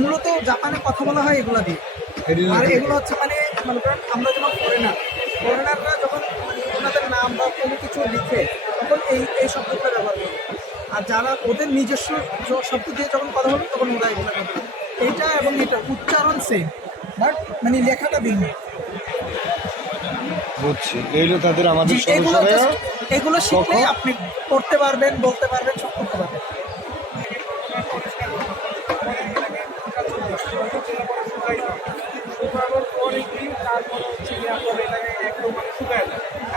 মূলত জাপানে কথা বলা হয় এগুলা দিয়ে। আর এগুলো হচ্ছে মানে মনে করেন আমরা যখন ফরেনাররা যখন ওনাদের নাম বা কোনো কিছু লিখে তখন এই শব্দগুলো ব্যবহার করে। আর যারা ওদের নিজস্ব শব্দ দিয়ে যখন কথা বলবে তখন ওরা এগুলো ব্যবহার করে। এইটা এবং এটা উচ্চারণ সেম, বাট মানে লেখাটা ভিন্ন। বুঝছি, এইগুলো তাদের আমাদের এগুলো শিখলে আপনি পড়তে পারবেন, বলতে পারবেন, সব করতে পারবেন।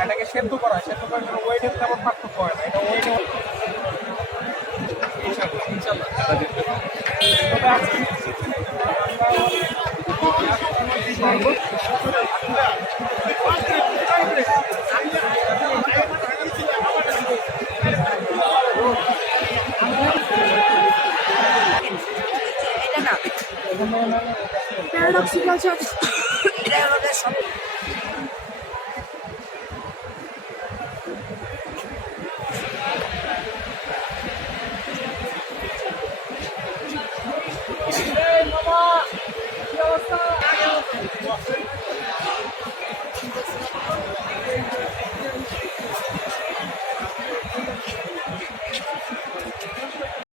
এটাকে সেদ্ধ করার জন্য ওয়েটের তেমন পার্থক্য হয় না। এটা ওয়েট প্যারাডক্সিক্যাল